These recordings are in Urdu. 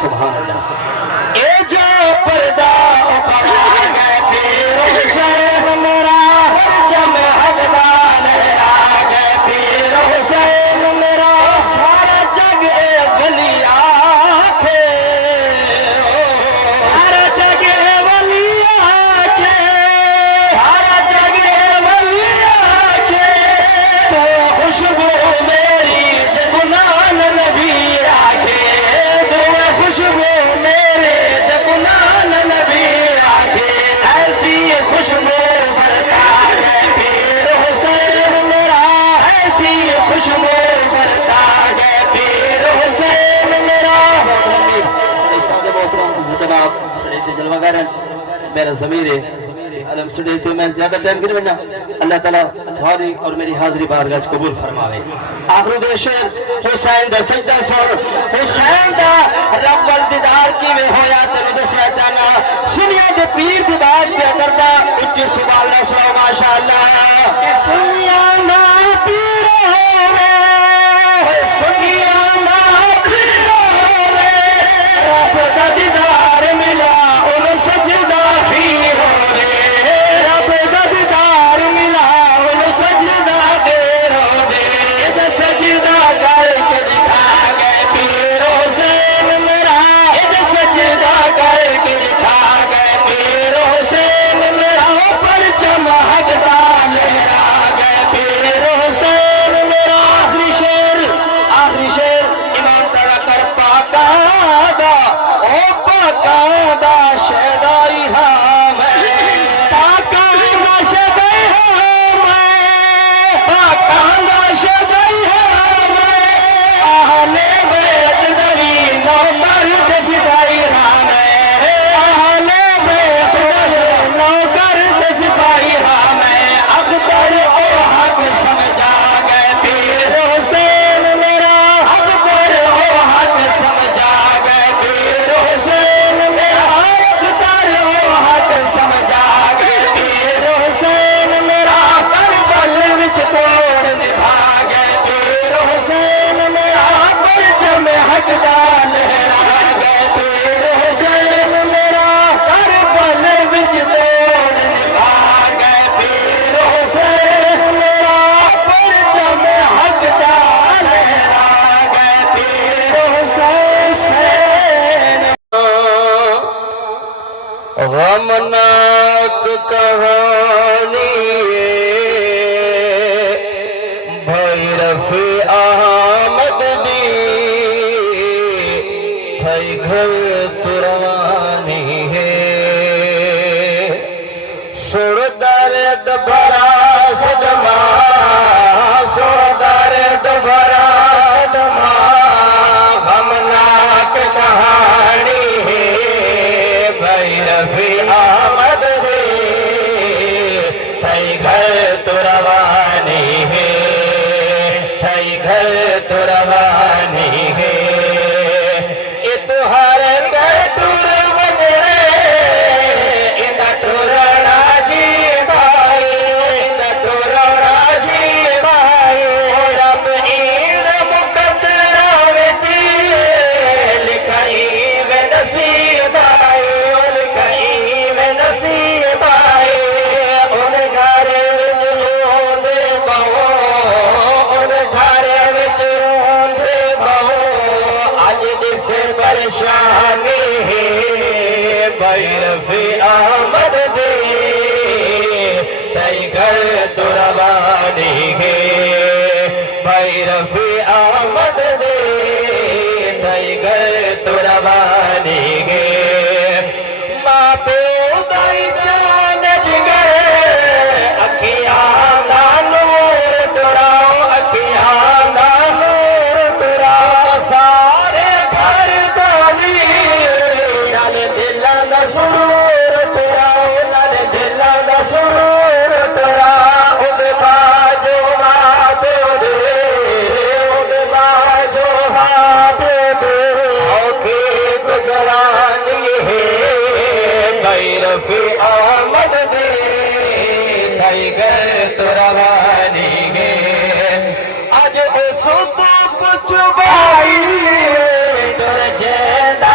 سبحان اللہ اے جو پردہ اٹھا گئے پیر حسین میرا پرچم حقدار لہرا گئے پیر حسین میرا سارا جگ اے ولی آکھے سارا جگ اے ولی آکھے سارا جگ اے ولی آکھے تو خوشبو میری جگنان نبی آکھے تو خوشبو میرے جگنان نبی آکھے ایسی خوشبو برتا گئے پیر حسین میرا ایسی خوشبو برتا گئے پیر حسین میرا استاد محترم جناب شریعت جلوہ گارن میرا ضمیر ہے علم سڑے تو میں زیادہ ٹائم کی نہیں بننا اللہ تعالیٰ تھوڑی اور میری حاضری بارگاہ قبول فرماوے آخر دے شعر حسین دا سجدہ سور حسین دا رب والددار کی میں ہویا تینو دسنا چاہنا سنیا دے پیر دی بات پہ کرتا اچھی سبحان اللہ سلام ماشاءاللہ سنیا نا پیر ہوئے سنیا نا پیر ہوئے رب دا دیدار ملا ان سجدہ ہی ہوئے رب دا دیدار ملا ان سجدہ دیر ہوئے سجدہ کر کے دکھا گئے پیر حسین میرا سجدہ کر کے دکھا گئے پیر حسین میرا پرچم حقدار لہرا گئے پیر حسین میرا آخری شیر امام تڑا کر پاکادا او پاکادا شہدائی ہاں میں پاکادا شہدائی ہاں میں پاکادا شہدائی ہاں میں آہلِ بیت دری نو مرد سپاہی ہاں میں آہلِ بیت دری نو مرد سپاہی ہاں میں اکبر او حق سمجھا گئے پیر حسین میرا اکبر او حق سمجھا گئے پیر حسین میرا اکبر او حق سمجھا گئے پیر حسین میرا کربل وچ توڑ نبھا گئے پیر حسین میرا پرچم حقدار لہرا گئے پیر حسین میرا کربل وچ توڑ نبھا گئے پیر حسین میرا پرچم حقدار لہرا گئے پیر حسین غمناک کہانی بھائی رفیع احمد دی تھئی گھر تروانی ہے سڑ درد بھرا صدمہ سڑ درد بھرا صدمہ غمناک کہانی ہے بھائی رفیع احمد دی تھئی گھر تروانی ہے تھئی گھر تروانی ہے اتہار کے ٹور بنرے اندہ ٹورنا جی بھائی اندہ ٹورنا جی بھائی رب این مقدرہ وچی لکھائی میں نصیب آئی لکھائی میں نصیب آئی ان گھر وچ روندے بہو ان گھر وچ روندے بہو اج دس پریشانی ہے بھائی رفیع احمد دی تئی گھر تروانی ہے بھائی رفیع احمد دی تئی گھر تروانی ہے ماں پیو دائی جان جگر اکھیاں دا نور ٹراؤ اکھیاں دا نور ٹراؤ سارے گھر دانی نال دلاں دا سرور ٹراؤ نال دلاں دا سرور ٹراؤ اودے باجو ماں پیو دے اودے باجو ماں پیو دے اوکھی گزرانی ہے بھائی رفیع احمد دی تھئی گھر تروانی ہے اج اس تو پچھ بھائی ڈر جیندہ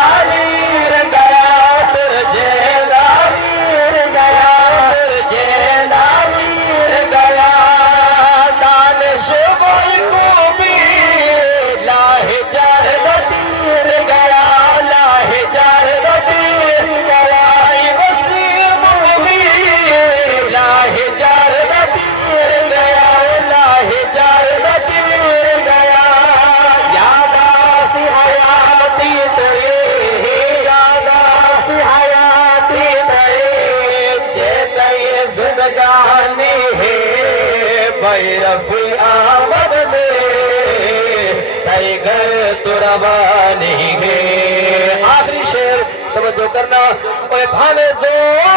آئی رفیع آمد میں تائی گھر تو روانی ہے. آخری شعر توجہ کرنا. اوے بھاوے زور